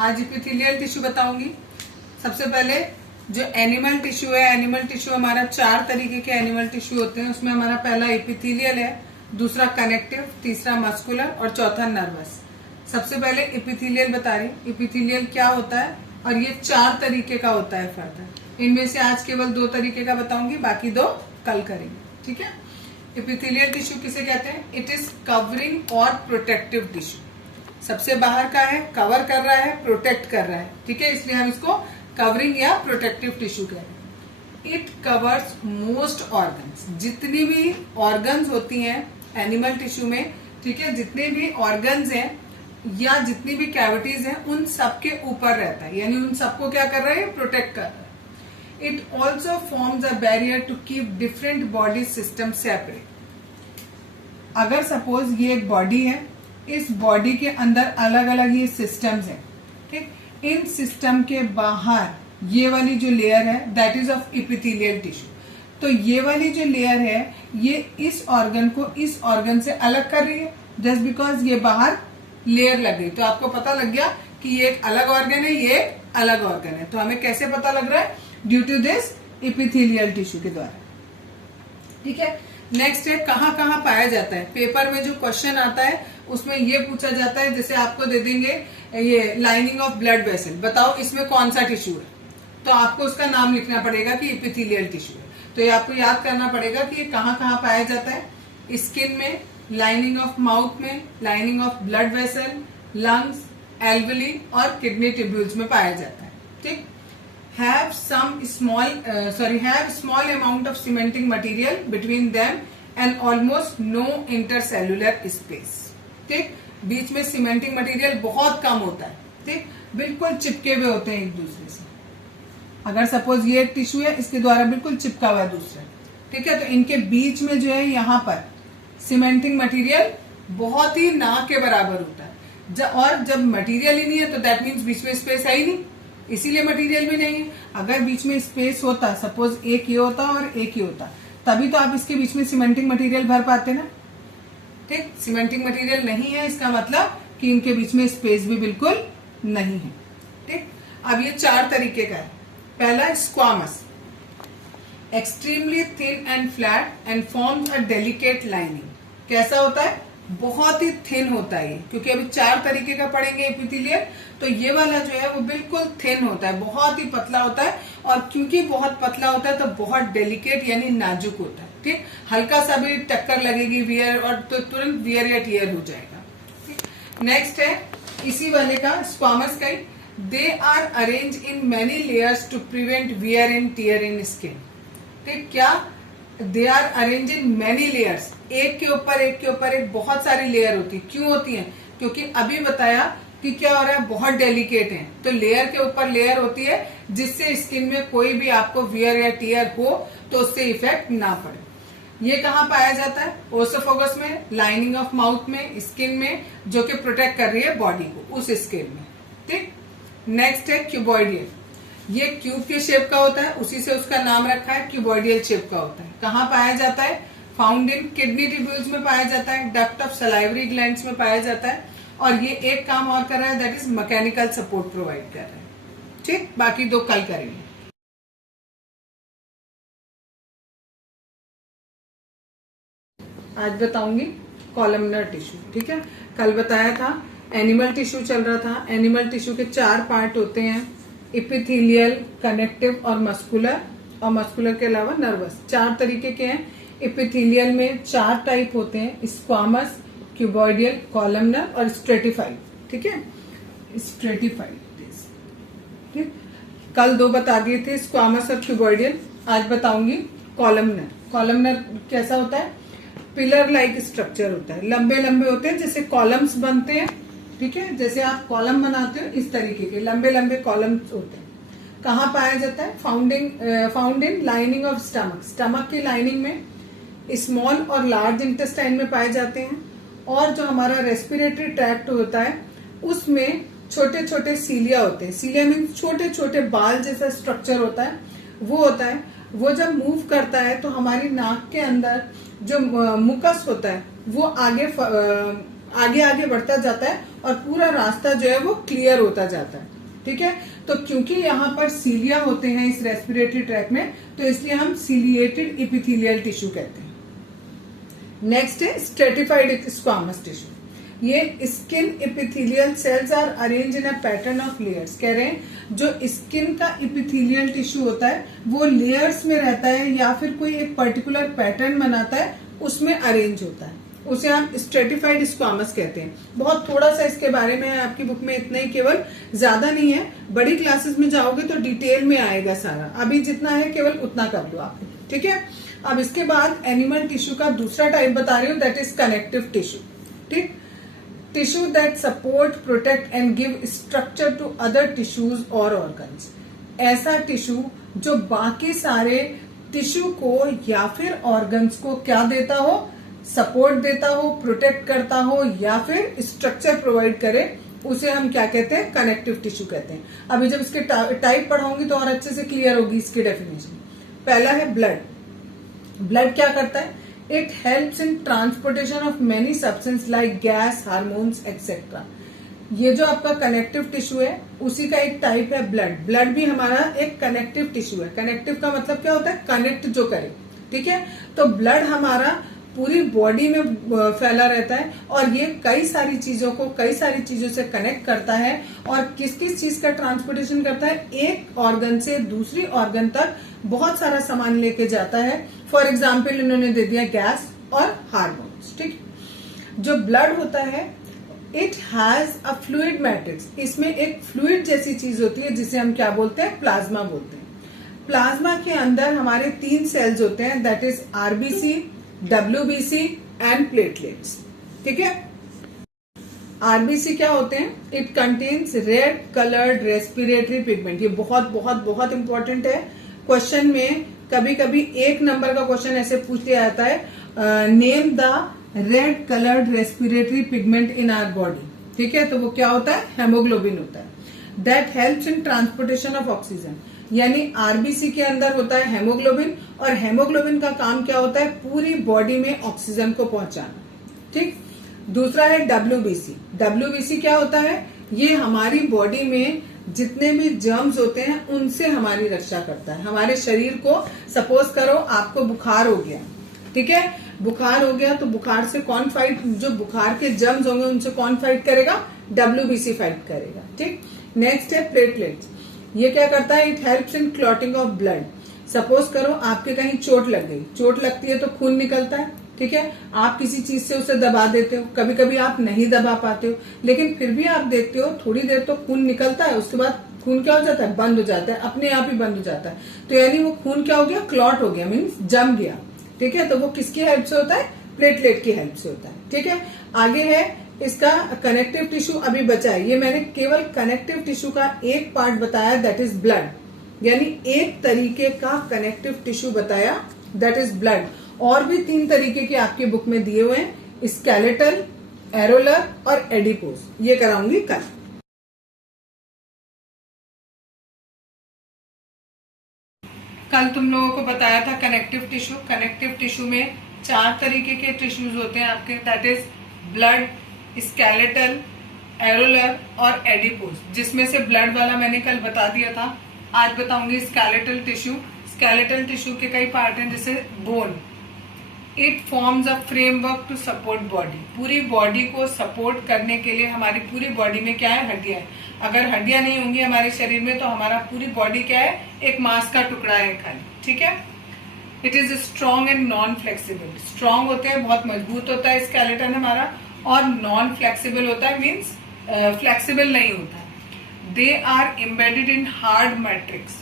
आज epithelial tissue बताऊंगी। सबसे पहले जो एनिमल टिश्यू है, एनिमल टिश्यू हमारा 4 तरीके के एनिमल टिश्यू होते हैं। उसमें हमारा पहला इपिथेलियल है, दूसरा कनेक्टिव, तीसरा मस्कुलर और चौथा नर्वस। सबसे पहले इपिथेलियल बता रही। इपिथेलियल क्या होता है और ये 4 तरीके का होता है फर्दर। इनमें से आज केवल 2 तरीके का बताऊंगी, बाकी 2 कल करेंगे। ठीक है। इपिथेलियल टिश्यू किसे कहते हैं? इट इज कवरिंग और प्रोटेक्टिव टिश्यू। सबसे बाहर का है, कवर कर रहा है, प्रोटेक्ट कर रहा है। ठीक है, इसलिए हम इसको कवरिंग या प्रोटेक्टिव टिश्यू कहते हैं। It covers most organs. जितनी भी ऑर्गन्स होती हैं एनिमल टिश्यू में, ठीक है, जितने भी ऑर्गन्स हैं या जितनी भी कैविटीज हैं उन सबके ऊपर रहता है, यानी उन सबको क्या कर रहा है? प्रोटेक्ट कर रहा है। It also forms a barrier to keep different body system separate. अगर सपोज ये एक बॉडी है, इस बॉडी के अंदर अलग अलग ये सिस्टम्स हैं, ठीक, इन सिस्टम के बाहर ये वाली जो लेयर है that is of epithelial tissue. तो ये वाली जो लेयर है ये इस ऑर्गन को इस ऑर्गन से अलग कर रही है, जस्ट बिकॉज ये बाहर लेयर लग गई। तो आपको पता लग गया कि ये एक अलग ऑर्गन है, ये एक अलग ऑर्गन है। तो हमें कैसे पता लग रहा है? Due to this epithelial tissue के द्वारा। ठीक है। नेक्स्ट है कहाँ कहाँ पाया जाता है। पेपर में जो क्वेश्चन आता है उसमें ये पूछा जाता है, जैसे आपको दे देंगे ये लाइनिंग ऑफ ब्लड वेसल, बताओ इसमें कौन सा टिश्यू है, तो आपको उसका नाम लिखना पड़ेगा कि इपिथेलियल टिश्यू है। तो ये आपको याद करना पड़ेगा कि ये कहाँ कहाँ पाया जाता है। स्किन में, लाइनिंग ऑफ माउथ में, lining of blood vessel, lungs, alveoli और किडनी ट्यूब्यूल्स में पाया जाता है। ठीक। have small amount of cementing material between them and almost no intercellular space। ठीक, बीच में सीमेंटिंग मटेरियल बहुत कम होता है। ठीक, बिल्कुल चिपके हुए होते हैं एक दूसरे से। अगर सपोज ये एक टिश्यू है, इसके द्वारा बिल्कुल चिपका हुआ है दूसरा। ठीक है, तो इनके बीच में जो है यहाँ पर सीमेंटिंग मटेरियल बहुत ही ना के बराबर होता है। और जब मटेरियल ही नहीं है तो दैट मीन्स बीच में स्पेस है ही नहीं, इसीलिए मटेरियल भी नहीं है। अगर बीच में स्पेस होता, सपोज एक ये होता और एक ये होता, तभी तो आप इसके बीच में सीमेंटिंग मटेरियल भर पाते ना। ठीक, सीमेंटिंग मटेरियल नहीं है, इसका मतलब कि इनके बीच में स्पेस भी बिल्कुल नहीं है। ठीक, अब ये 4 तरीके का है। पहला squamous, extremely thin and flat and forms a delicate lining. कैसा होता है? बहुत ही थिन होता है ये, क्योंकि अभी 4 तरीके का पढ़ेंगे एपिथेलियल। तो ये वाला जो है वो बिल्कुल थिन होता है, बहुत ही पतला होता है, और क्योंकि बहुत पतला होता है तो बहुत डेलिकेट यानी नाजुक होता है। ठीक, हल्का सा भी टक्कर लगेगी वियर और तो तुरंत वियर या टियर हो जाएगा। ठीक। नेक्स्ट है इसी वाले का स्क्वामस का ही, they are arrange in many layers to prevent wear and tear in skin. ठीक, क्या? They are arrange in many layers, एक के ऊपर एक के ऊपर एक बहुत सारी लेयर होती है। क्यों होती है? क्योंकि अभी बताया कि क्या हो रहा है, बहुत डेलिकेट है, तो लेयर के ऊपर लेयर होती है जिससे स्किन में कोई भी आपको वियर या टियर हो तो उससे इफेक्ट ना पड़े। ये कहाँ पाया जाता है? ओसोफोगस में, लाइनिंग ऑफ माउथ में, स्किन में, जो कि प्रोटेक्ट कर रही है बॉडी को उस स्किन में। ठीक। नेक्स्ट है क्यूबॉइडियल, ये क्यूब के शेप का होता है, उसी से उसका नाम रखा है, क्यूबॉइडियल शेप का होता है। कहाँ पाया जाता है? फाउंड इन किडनी ट्यूब्यूल्स में पाया जाता है, डक्ट ऑफ सलाइवरी ग्लैंड्स में पाया जाता है, और ये एक काम और कर रहा है, that is mechanical support provide कर रहा है। ठीक, बाकी 2 कल करेंगे। आज बताऊंगी कॉलमनर टिश्यू। ठीक है, कल बताया था एनिमल टिश्यू चल रहा था। एनिमल टिश्यू के 4 पार्ट होते हैं, इपिथेलियल, कनेक्टिव और मस्कुलर के अलावा नर्वस। 4 तरीके के हैं। इपिथेलियल में 4 टाइप होते हैं, स्क्वामस, क्यूबॉइडियल, कॉलमनर और स्ट्रेटिफाइड। ठीक है, स्ट्रेटिफाइड। ठीक, कल 2 बता दिए थे, स्क्वामस और क्यूबॉइडियल। आज बताऊंगी कॉलमनर। कॉलमनर कैसा होता है? पिलर लाइक स्ट्रक्चर होता है, लंबे लंबे होते हैं, जैसे कॉलम्स बनते हैं। ठीक है, जैसे आप कॉलम बनाते हो इस तरीके के लंबे लंबे कॉलम्स होते हैं। कहाँ पाया जाता है? Found in lining of stomach, stomach की लाइनिंग में, स्मॉल और लार्ज इंटेस्टाइन में पाए जाते हैं, और जो हमारा रेस्पिरेटरी ट्रैक्ट होता है उसमें छोटे छोटे सीलिया होते हैं। सीलिया मीन्स छोटे छोटे बाल जैसा स्ट्रक्चर होता है, वो होता है। वो जब मूव करता है तो हमारी नाक के अंदर जो मुकस होता है वो आगे आगे बढ़ता जाता है और पूरा रास्ता जो है वो क्लियर होता जाता है। ठीक है, तो क्योंकि यहाँ पर सीलिया होते हैं इस रेस्पिरेटरी ट्रैक में, तो इसलिए हम सीलिएटेड इपिथेलियल टिश्यू कहते हैं। नेक्स्ट है स्ट्रेटिफाइड स्क्वामस टिश्यू। ये skin epithelial cells are arrange in a pattern of layers. कह रहे हैं जो स्किन का इपिथेलियल टिश्यू होता है वो लेयर्स में रहता है या फिर कोई एक पर्टिकुलर पैटर्न बनाता है, उसमें अरेंज होता है, उसे हम स्ट्रेटिफाइड स्क्वामस कहते हैं। बहुत थोड़ा सा इसके बारे में है आपकी बुक में, इतना ही, केवल, ज्यादा नहीं है। बड़ी क्लासेस में जाओगे तो डिटेल में आएगा सारा, अभी जितना है केवल उतना कर लो आप। ठीक है, अब इसके बाद एनिमल टिश्यू का दूसरा टाइप बता रही हूँ, दैट इज कनेक्टिव टिश्यू। ठीक, tissue that support, protect and give structure to other tissues और ऑर्गन्स। ऐसा टिश्यू जो बाकी सारे टिश्यू को या फिर ऑर्गन्स को क्या देता हो, सपोर्ट देता हो, प्रोटेक्ट करता हो या फिर स्ट्रक्चर प्रोवाइड करे, उसे हम क्या कहते हैं, कनेक्टिव टिश्यू कहते हैं। अभी जब इसके टाइप पढ़ाऊंगी तो और अच्छे से क्लियर होगी इसकी डेफिनेशन। पहला है ब्लड। ब्लड क्या करता है, it helps in transportation of many substance like gas, hormones etcetera. ये जो आपका कनेक्टिव टिश्यू है उसी का एक टाइप है ब्लड। ब्लड भी हमारा एक कनेक्टिव टिश्यू है। कनेक्टिव का मतलब क्या होता है, कनेक्ट जो करे। ठीक है, तो ब्लड हमारा पूरी बॉडी में फैला रहता है और ये कई सारी चीजों को कई सारी चीजों से कनेक्ट करता है। और किस किस चीज का ट्रांसपोर्टेशन करता है, एक ऑर्गन से दूसरी ऑर्गन तक बहुत सारा सामान लेके जाता है। फॉर एग्जाम्पल इन्होंने दे दिया गैस और हार्मोन्स। ठीक, जो ब्लड होता है it has a fluid matrix. इसमें एक फ्लूइड जैसी चीज होती है जिसे हम क्या बोलते हैं, प्लाज्मा बोलते हैं। प्लाज्मा के अंदर हमारे 3 सेल्स होते हैं, that is RBC, WBC and platelets. ठीक है, आरबीसी क्या होते हैं, it contains red coloured respiratory pigment. ये बहुत बहुत बहुत इंपॉर्टेंट है। क्वेश्चन में कभी कभी 1 नंबर का क्वेश्चन ऐसे पूछ लिया जाता है, name the red coloured respiratory pigment in our body. ठीक है, तो वो क्या होता है, हेमोग्लोबिन होता है। That helps in transportation of oxygen. यानी आरबीसी के अंदर होता है हेमोग्लोबिन, और हेमोग्लोबिन का काम क्या होता है, पूरी बॉडी में ऑक्सीजन को पहुंचाना। ठीक, दूसरा है डब्ल्यूबीसी। डब्ल्यूबीसी क्या होता है, ये हमारी बॉडी में जितने भी जर्म्स होते हैं उनसे हमारी रक्षा करता है। हमारे शरीर को, सपोज करो आपको बुखार हो गया, ठीक है, बुखार हो गया तो बुखार से कौन फाइट, जो बुखार के जर्म्स होंगे उनसे कौन फाइट करेगा, डब्ल्यूबीसी फाइट करेगा। ठीक, नेक्स्ट है प्लेटलेट्स। ये क्या करता है, it helps in clotting of blood. Suppose करो आपके कहीं चोट लग गई, चोट लगती है तो खून निकलता है। ठीक है, आप किसी चीज से उसे दबा देते हो, कभी कभी आप नहीं दबा पाते हो, लेकिन फिर भी आप देखते हो थोड़ी देर तो खून निकलता है, उसके बाद खून क्या हो जाता है, बंद हो जाता है, अपने आप ही बंद हो जाता है। तो यानी वो खून क्या हो गया, क्लॉट हो गया, मीन्स जम गया। ठीक है, तो वो किसकी हेल्प से होता है, प्लेटलेट की हेल्प से होता है। ठीक है, आगे है इसका कनेक्टिव टिश्यू अभी बचा है। ये मैंने केवल कनेक्टिव टिश्यू का एक पार्ट बताया, दैट इज ब्लड। यानी एक तरीके का कनेक्टिव टिश्यू बताया, दैट इज ब्लड। और भी 3 तरीके के आपकी बुक में दिए हुए हैं, स्केलेटल, एरोलर और एडिपोज। ये कराऊंगी कल। कल तुम लोगों को बताया था कनेक्टिव टिश्यू। कनेक्टिव टिश्यू में 4 तरीके के टिश्यूज होते हैं आपके, that is blood, skeletal, areolar और एडिपोज। जिसमें से ब्लड वाला मैंने कल बता दिया था, आज बताऊंगी स्केलेटल टिश्यू। स्केलेटल टिश्यू के कई पार्ट हैं, जैसे bone. It forms a framework to support body. पूरी बॉडी को सपोर्ट करने के लिए हमारी पूरी बॉडी में क्या है, हड्डियां है। अगर हड्डियां नहीं होंगी हमारे शरीर में तो हमारा पूरी बॉडी क्या है, एक मांस का टुकड़ा है खाली। ठीक है, it is strong and non flexible. Strong होते हैं, बहुत मजबूत होता है स्केलेटन हमारा, और नॉन फ्लेक्सिबल होता है, मीन्स फ्लेक्सिबल नहीं होता है। They are embedded in hard matrix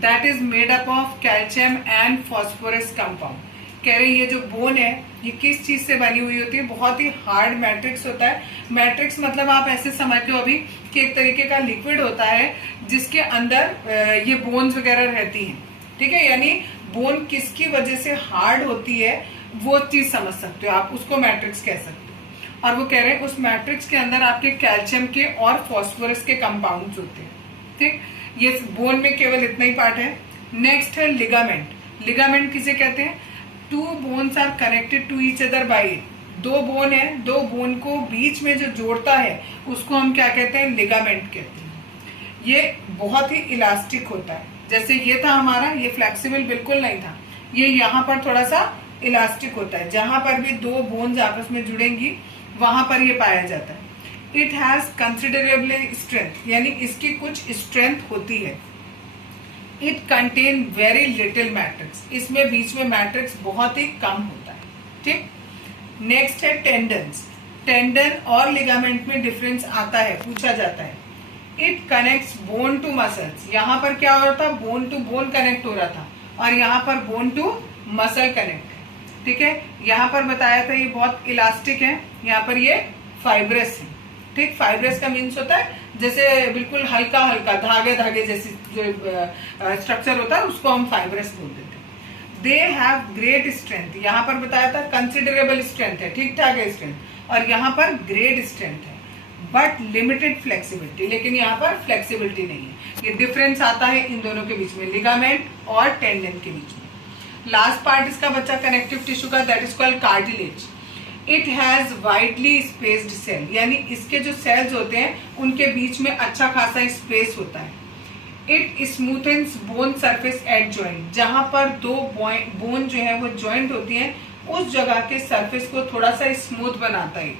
that is made up of calcium and phosphorus compound. कह रहे ये जो बोन है ये किस चीज से बनी हुई होती है, बहुत ही हार्ड मैट्रिक्स होता है। मैट्रिक्स मतलब आप ऐसे समझ लो अभी कि एक तरीके का लिक्विड होता है जिसके अंदर ये बोन्स वगैरह रहती हैं। ठीक है, यानी बोन किसकी वजह से हार्ड होती है वो चीज समझ सकते हो आप, उसको मैट्रिक्स कह सकते हो। और वो कह रहे हैं उस मैट्रिक्स के अंदर आपके कैल्शियम के और फॉस्फोरस के कंपाउंड्स होते हैं। ठीक, ये बोन में केवल इतना ही पार्ट है। नेक्स्ट है लिगामेंट। लिगामेंट किसे कहते हैं, 2 bones are connected to each other by दो बोन है, दो बोन को बीच में जो जोड़ता है उसको हम क्या कहते हैं, लिगामेंट कहते हैं। ये बहुत ही इलास्टिक होता है। जैसे ये था हमारा, ये फ्लेक्सिबल बिल्कुल नहीं था, ये यहाँ पर थोड़ा सा इलास्टिक होता है। जहां पर भी दो बोन्स आपस में जुड़ेंगी वहां पर ये पाया जाता है। इट हैज कंसिडरेबल स्ट्रेंथ, यानी इसकी कुछ स्ट्रेंथ होती है। It contain very little matrix, इसमें बीच में मैट्रिक्स बहुत ही कम होता है। ठीक, नेक्स्ट है टेंडन्स। टेंडन और लिगामेंट में डिफरेंस आता है, पूछा जाता है। It connects bone to muscles, यहाँ पर क्या हो रहा था, बोन टू बोन कनेक्ट हो रहा था, और यहाँ पर बोन टू मसल कनेक्ट है। ठीक है, यहाँ पर बताया था ये बहुत इलास्टिक है, यहाँ पर ये फाइब्रस है। ठीक, फाइब्रस का मीन्स होता है जैसे बिल्कुल हल्का हल्का धागे धागे जैसी जो स्ट्रक्चर होता है उसको हम फाइब्रस बोल देते हैं। दे हैव ग्रेट स्ट्रेंथ, यहाँ पर बताया था कंसिडरेबल स्ट्रेंथ है, ठीक ठाक है स्ट्रेंथ, और यहाँ पर ग्रेट स्ट्रेंथ है, बट लिमिटेड फ्लेक्सिबिलिटी, लेकिन यहाँ पर फ्लेक्सिबिलिटी नहीं है। ये डिफरेंस आता है इन दोनों के बीच में, लिगामेंट और टेंडन के बीच में। लास्ट पार्ट इसका बच्चा कनेक्टिव टिश्यू का, that is called cartilage. It has widely spaced cell, यानी इसके जो सेल्स होते हैं उनके बीच में अच्छा खासा स्पेस होता है। It smoothens bone surface at joint, जहां पर दो बोन जो है वो जॉइंट होती हैं उस जगह के सरफेस को थोड़ा सा स्मूथ बनाता है।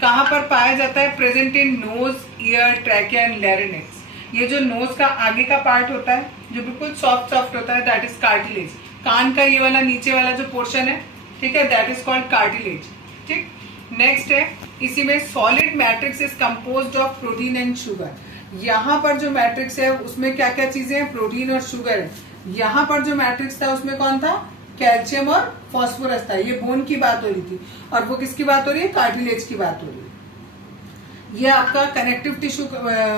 कहां पर पाया जाता है, present in knows, year, trachea and larynx. ये जो नोज का आगे का पार्ट होता है जो बिल्कुल सॉफ्ट सॉफ्ट होता है, दैट इज कार्टिलेज। कान का ये वाला नीचे वाला जो पोर्शन है, ठीक है, दैट इज कॉल्ड कार्टिलेज। ठीक, नेक्स्ट है, इसी में solid matrix is composed of protein and sugar. यहाँ पर जो मैट्रिक्स है उसमें क्या क्या चीजें हैं, प्रोटीन और शुगर है। यहाँ पर जो मैट्रिक्स था उसमें कौन था, कैल्शियम और फास्फोरस था। ये बोन की बात हो रही थी, और वो किसकी बात हो रही है, कार्टिलेज की बात हो रही है। ये आपका कनेक्टिव टिश्यू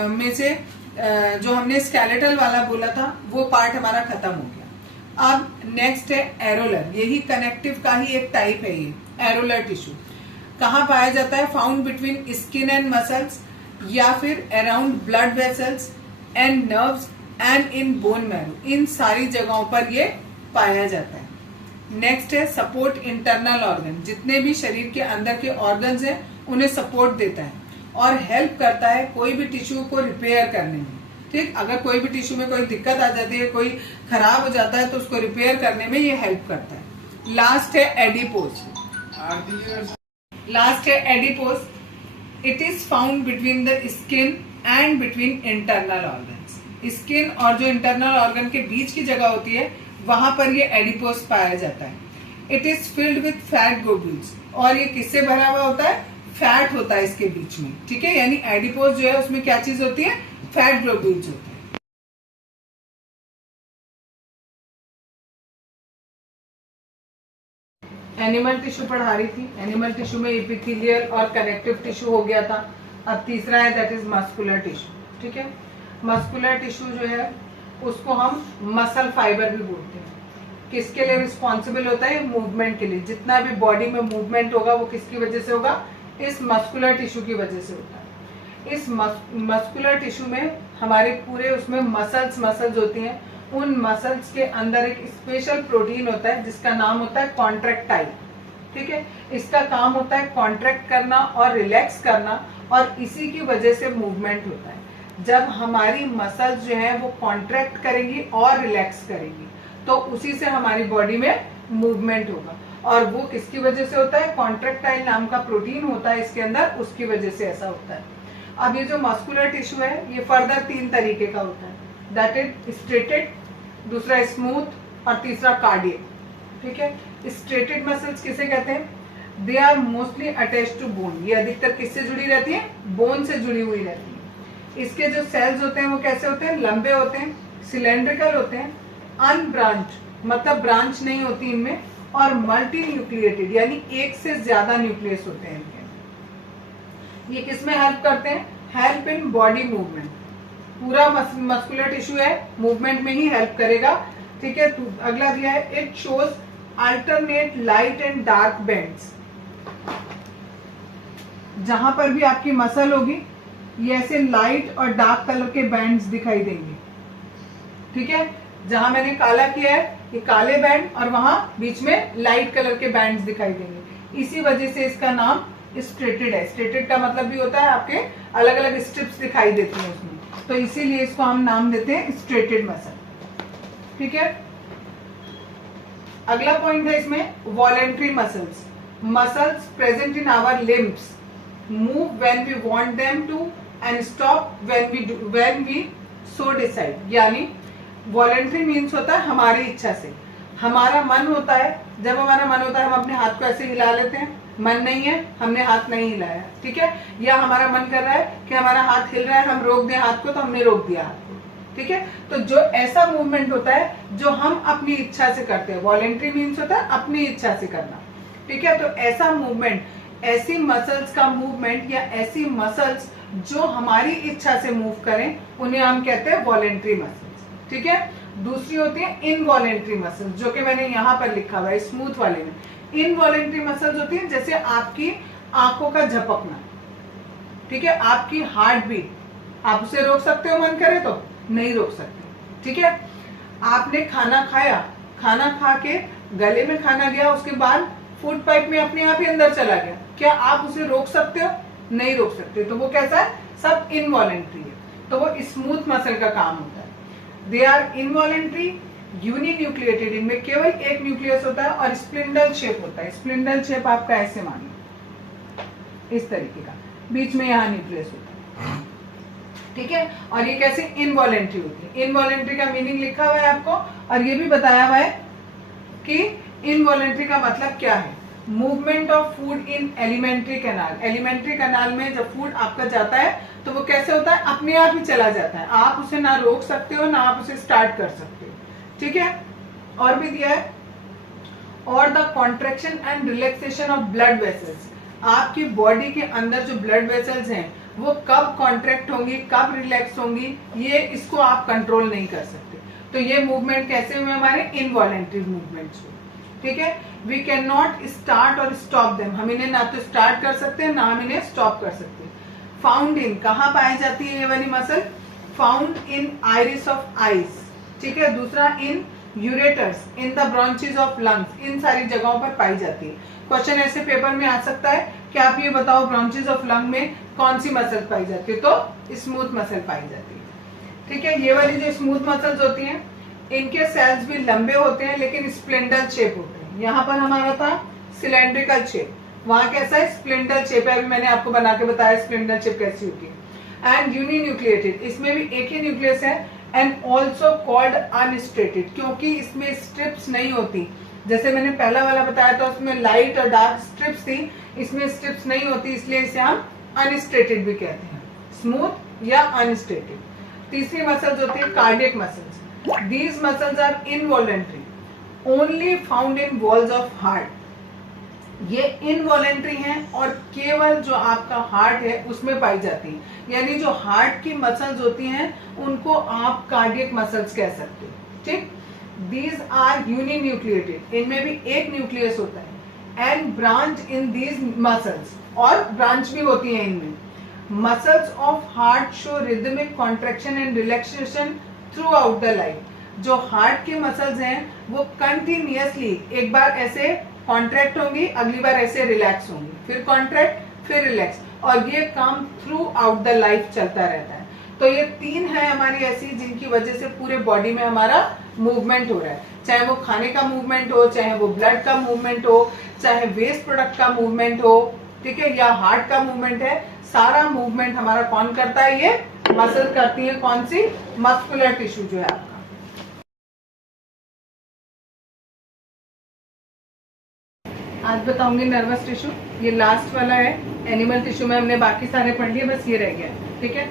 में से जो हमने स्केलेटल वाला बोला था वो पार्ट हमारा खत्म हो गया। अब नेक्स्ट है एरोलर, यही कनेक्टिव का ही एक टाइप है। ये एरोलर टिश्यू कहाँ पाया जाता है, found between skin and muscles, या फिर around blood vessels and nerves and in bone marrow, इन सारी जगहों पर ये पाया जाता है। नेक्स्ट है सपोर्ट इंटरनल ऑर्गन, जितने भी शरीर के अंदर के ऑर्गन्स हैं उन्हें सपोर्ट देता है और हेल्प करता है कोई भी टिश्यू को रिपेयर करने में। ठीक, अगर कोई भी टिश्यू में कोई दिक्कत आ जाती है, कोई खराब हो जाता है, तो उसको रिपेयर करने में ये हेल्प करता है। लास्ट है एडिपोज। लास्ट है adipose, it is found between the skin and between internal organs. Skin और जो इंटरनल ऑर्गन के बीच की जगह होती है वहां पर ये एडिपोज पाया जाता है। It is filled with fat globules, और ये किससे भरा हुआ होता है, फैट होता है इसके बीच में। ठीक है, यानी एडिपोज जो है उसमें क्या चीज होती है, फैट ग्लोब्यूल्स होते हैं। एनिमल टिश्यू पढ़ा रही थी, एनिमल टिश्यू में एपिथेलियल और कनेक्टिव टिश्यू हो गया था। अब तीसरा है दैट इज मस्कुलर टिश्यू। ठीक है, मस्कुलर टिश्यू जो है उसको हम मसल फाइबर भी बोलते हैं। किसके लिए रिस्पॉन्सिबल होता है, मूवमेंट के लिए। जितना भी बॉडी में मूवमेंट होगा वो किसकी वजह से होगा, इस मस्कुलर टिश्यू की वजह से होता है। इस मस्कुलर टिश्यू में हमारे पूरे उसमें मसल्स होती हैं। उन मसल्स के अंदर एक स्पेशल प्रोटीन होता है जिसका नाम होता है कॉन्ट्रैक्टाइल। ठीक है, इसका काम होता है कॉन्ट्रैक्ट करना और रिलैक्स करना, और इसी की वजह से मूवमेंट होता है। जब हमारी मसल्स जो है वो कॉन्ट्रैक्ट करेंगी और रिलैक्स करेंगी तो उसी से हमारी बॉडी में मूवमेंट होगा, और वो किसकी वजह से होता है, कॉन्ट्रैक्टाइल नाम का प्रोटीन होता है इसके अंदर, उसकी वजह से ऐसा होता है। अब ये जो मस्कुलर टिश्यू है ये फर्दर 3 तरीके का होता है, दैट इज स्ट्रेटेड, दूसरा स्मूथ, और तीसरा कार्डियक। ठीक है, स्ट्रेटेड मसल्स किसे कहते हैं, they are mostly attached to bone. ये अधिकतर किससे जुड़ी रहती है, बोन से जुड़ी हुई रहती है। इसके जो सेल्स होते हैं वो कैसे होते हैं, लंबे होते हैं, सिलेंड्रिकल होते हैं, अनब्रांच्ड मतलब ब्रांच नहीं होती इनमें, और मल्टी न्यूक्लिएटेड यानी एक से ज्यादा न्यूक्लियस होते हैं इनके। ये किसमें हेल्प करते हैं, हेल्प इन बॉडी मूवमेंट। पूरा मस्कुलर टिश्यू है, मूवमेंट में ही हेल्प करेगा। ठीक है, अगला दिया है, it shows alternate light and dark bands. जहां पर भी आपकी मसल होगी ये ऐसे लाइट और डार्क कलर के बैंड्स दिखाई देंगे। ठीक है, जहां मैंने काला किया है ये काले बैंड, और वहां बीच में लाइट कलर के बैंड्स दिखाई देंगे। इसी वजह से इसका नाम स्ट्रेटेड है। स्ट्रेटेड का मतलब भी होता है आपके अलग अलग स्ट्रिप्स दिखाई देती हैं उसमें, तो इसीलिए इसको हम नाम देते हैं स्ट्रेटेड मसल। ठीक है, अगला पॉइंट है इसमें voluntary muscles. Muscles present in our limbs move when we want them to and stop when we so decide. यानी वॉलेंट्री मीन्स होता है हमारी इच्छा से, हमारा मन होता है, जब हमारा मन होता है हम अपने हाथ को ऐसे हिला लेते हैं, मन नहीं है हमने हाथ नहीं हिलाया, ठीक है, या हमारा मन कर रहा है कि हमारा हाथ हिल रहा है हम रोक दें हाथ को, तो हमने रोक दिया हाथ को। ठीक है, तो जो ऐसा मूवमेंट होता है जो हम अपनी इच्छा से करते हैं, वॉलेंट्री मीन्स होता है अपनी इच्छा से करना। ठीक है, तो ऐसा मूवमेंट, ऐसी मसल्स का मूवमेंट या ऐसी मसल्स जो हमारी इच्छा से मूव करें उन्हें हम कहते हैं वॉलेंट्री मसल्स। ठीक है, दूसरी होती है इनवॉलेंट्री मसल्स, जो कि मैंने यहाँ पर लिखा हुआ है स्मूथ वाले में। इनवॉलेंट्री मसल्स होती है जैसे आपकी आंखों का झपकना, ठीक है, आपकी हार्ट बीट, आप उसे रोक सकते हो मन करे तो? नहीं रोक सकते। ठीक है, आपने खाना खाया, खाना खा के गले में खाना गया, उसके बाद फूड पाइप में अपने आप ही अंदर चला गया, क्या आप उसे रोक सकते हो? नहीं रोक सकते। तो वो कैसा है? सब इनवॉलेंट्री है, तो वो स्मूथ मसल का काम होता है। दे आर इनवॉलेंट्री यूनिन्यूक्लिएटेड, इनमें केवल एक न्यूक्लियस होता है और स्प्लिंडल शेप होता है। स्प्लिंडल शेप आपका ऐसे मानिए, इस तरीके का, बीच में यहाँ न्यूक्लियस होता है। ठीक है, और ये कैसे इनवॉलेंट्री होती है। इनवॉलेंट्री का मीनिंग लिखा हुआ है आपको, और ये भी बताया हुआ है कि इनवॉलेंट्री का मतलब क्या है। Movement of food in alimentary canal. Alimentary canal में जब फूड आपका जाता है तो वो कैसे होता है? अपने आप ही चला जाता है, आप उसे ना रोक सकते हो ना आप उसे स्टार्ट कर सकते हो। ठीक है, और भी दिया है, और the contraction and relaxation of blood vessels. आपकी बॉडी के अंदर जो ब्लड वेसल्स हैं वो कब कॉन्ट्रैक्ट होंगी, कब रिलैक्स होंगी, ये इसको आप कंट्रोल नहीं कर सकते। तो ये मूवमेंट कैसे हुए? हमारे इनवॉलेंट्री मूवमेंट्स हुए। ठीक है, वी कैन नॉट स्टार्ट और स्टॉप देम, हम इन्हें ना तो स्टार्ट कर सकते हैं ना हम इन्हें स्टॉप कर सकते हैं। फाउंड इन, कहाँ पाई जाती है ये वाली muscle? Found in iris of eyes. ठीक है, दूसरा in ureters, in the branches of lungs, इन सारी जगहों पर पाई जाती है। क्वेश्चन ऐसे पेपर में आ सकता है कि आप ये बताओ ब्रांचेस ऑफ लंग में कौन सी मसल पाई जाती है, तो स्मूथ मसल पाई जाती है। ठीक है, ये वाली जो स्मूथ मसल्स होती हैं इनके सेल्स भी लंबे होते हैं लेकिन स्प्लिंडल शेप होते हैं। यहाँ पर हमारा था सिलेंड्रिकल शेप, वहां कैसा है? स्प्लिंडल शेप है, अभी मैंने आपको बना के बताया स्प्लिंडल शेप कैसी होती है। एंड यूनिन्यूक्लिएटेड, इसमें भी एक ही न्यूक्लियस है। एंड ऑल्सो कॉल्ड अनस्ट्रेटेड, क्योंकि इसमें स्ट्रिप्स नहीं होती, जैसे मैंने पहला वाला बताया था उसमें लाइट और डार्क स्ट्रिप्स थी, इसमें स्ट्रिप्स नहीं होती, इसलिए इसे हम अनस्ट्रेटेड भी कहते हैं, स्मूथ या अनस्ट्रेटेड। तीसरी मसल्स होती है cardiac muscles. These muscles are involuntary only found in walls of heart. ये इनवॉलेंट्री हैं और केवल जो आपका हार्ट है उसमें पाई जाती है, यानी जो हार्ट की मसल्स होती हैं उनको आप कार्डियक मसल्स कह सकते हो। ठीक, दीज आर यूनिन्यूक्लिएटेड, इनमें भी एक न्यूक्लियस होता है। And branch in these muscles, और ब्रांच भी होती है इनमें। Muscles of heart show rhythmic contraction and relaxation through out the life. जो हार्ट के मसल्स हैं वो कंटिन्यूअसली एक बार ऐसे कॉन्ट्रैक्ट होंगी, अगली बार ऐसे रिलैक्स होंगी, फिर कॉन्ट्रैक्ट फिर रिलैक्स, और ये काम थ्रू आउट द लाइफ चलता रहता है। तो ये तीन है हमारी ऐसी जिनकी वजह से पूरे बॉडी में हमारा मूवमेंट हो रहा है, चाहे वो खाने का मूवमेंट हो, चाहे वो ब्लड का मूवमेंट हो, चाहे वेस्ट प्रोडक्ट का मूवमेंट हो, ठीक है, या हार्ट का मूवमेंट है, सारा मूवमेंट हमारा कौन करता है? ये मसल करती है। कौन सी? मस्कुलर टिश्यू जो है आपका। आज बताऊंगी नर्वस टिश्यू, ये लास्ट वाला है। एनिमल टिश्यू में हमने बाकी सारे पढ़ लिए, बस ये रह गया। ठीक है,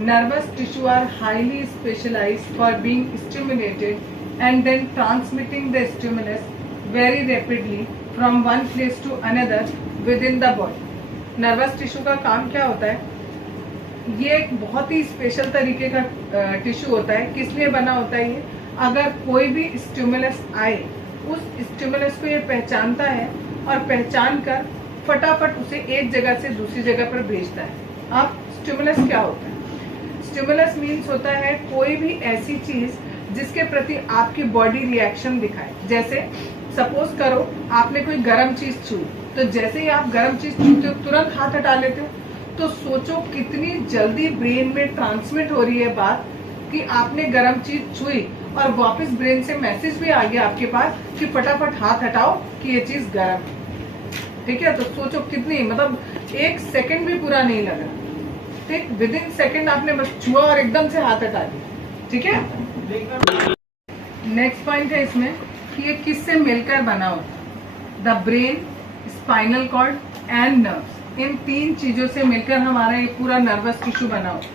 nervous tissue are highly specialised for being stimulated and then transmitting the stimulus very rapidly from one place to another within the body. Nervous tissue का काम क्या होता है? ये एक बहुत ही स्पेशल तरीके का टिश्यू होता है। किस लिए बना होता है ये? अगर कोई भी स्टिमुलस आए, उस स्टिमुलस को ये पहचानता है और पहचान कर फटाफट उसे एक जगह से दूसरी जगह पर भेजता है। अब स्टिमुलस क्या होता है? स्टिमुलस मीन्स होता है कोई भी ऐसी चीज जिसके प्रति आपकी बॉडी रिएक्शन दिखाए। जैसे सपोज करो आपने कोई गर्म चीज छुई तो जैसे ही आप गर्म चीज छूते हो तुरंत हाथ हटा लेते हो। तो सोचो कितनी जल्दी ब्रेन में ट्रांसमिट हो रही है बात कि आपने गर्म चीज छुई और वापस ब्रेन से मैसेज भी आ गया आपके पास कि फटाफट हाथ हटाओ कि ये चीज गर्म है। ठीक है, तो सोचो कितनी, मतलब 1 सेकंड भी पूरा नहीं लगा। ठीक, विदिन सेकंड आपने बस छुआ और एकदम से हाथ हटा दिया। ठीक है, नेक्स्ट पॉइंट है इसमें कि ये किससे मिलकर बना होता है। The brain, spinal cord and nerves, इन 3 चीजों से मिलकर हमारा ये पूरा नर्वस टिश्यू बना होता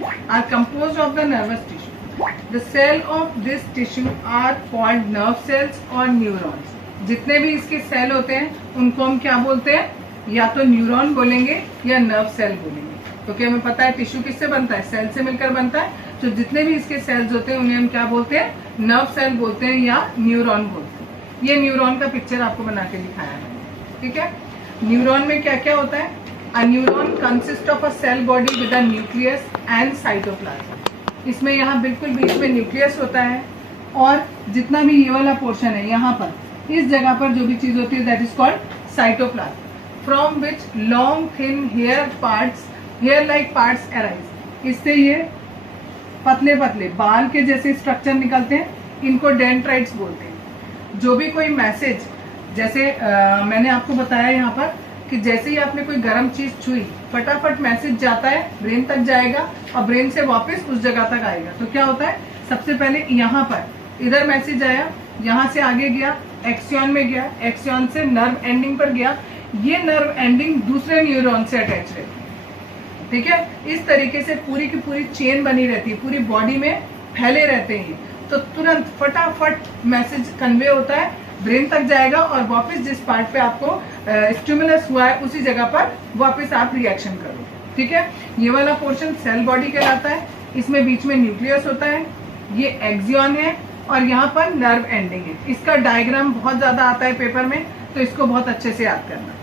है। Are composed of the nervous tissue. The cell of this tissue are called nerve cells और न्यूरॉन्स। जितने भी इसके सेल होते हैं उनको हम क्या बोलते हैं, या तो न्यूरॉन बोलेंगे या नर्व सेल बोलेंगे, क्योंकि हमें पता है टिश्यू किससे बनता है, सेल से मिलकर बनता है। तो जितने भी इसके सेल्स होते हैं उन्हें हम क्या बोलते हैं, नर्व सेल बोलते हैं या न्यूरॉन बोलते हैं। ये न्यूरॉन का पिक्चर आपको बना के दिखाया है। ठीक है, न्यूरॉन में क्या क्या होता है। A neuron consist of a cell body with a nucleus and cytoplasm. इसमें यहाँ बिल्कुल बीच में न्यूक्लियस होता है और जितना भी ये वाला पोर्शन है यहाँ पर, इस जगह पर जो भी चीज होती है that is called cytoplasm, from which long thin hair like parts arise. इससे ये पतले पतले बाल के जैसे स्ट्रक्चर निकलते हैं, इनको डेंड्राइट्स बोलते हैं। जो भी कोई मैसेज, जैसे मैंने आपको बताया यहाँ पर कि जैसे ही आपने कोई गर्म चीज छुई फटाफट मैसेज जाता है, ब्रेन तक जाएगा और ब्रेन से वापस उस जगह तक आएगा। तो क्या होता है, सबसे पहले यहाँ पर इधर मैसेज आया, यहाँ से आगे गया, एक्सियन में गया, एक्सियन से नर्व एंडिंग पर गया, ये नर्व एंडिंग दूसरे न्यूरॉन से अटैच रहती है। ठीक है, इस तरीके से पूरी की पूरी चेन बनी रहती है, पूरी बॉडी में फैले रहते हैं। तो तुरंत फटाफट मैसेज कन्वे होता है, ब्रेन तक जाएगा और वापस जिस पार्ट पे आपको स्टिमुलस हुआ है उसी जगह पर वापस आप रिएक्शन करो। ठीक है, ये वाला पोर्शन सेल बॉडी कहलाता है। इसमें बीच में न्यूक्लियस होता है, ये एक्सियन है और यहाँ पर नर्व एंडिंग है। इसका डायग्राम बहुत ज्यादा आता है पेपर में, तो इसको बहुत अच्छे से याद करना।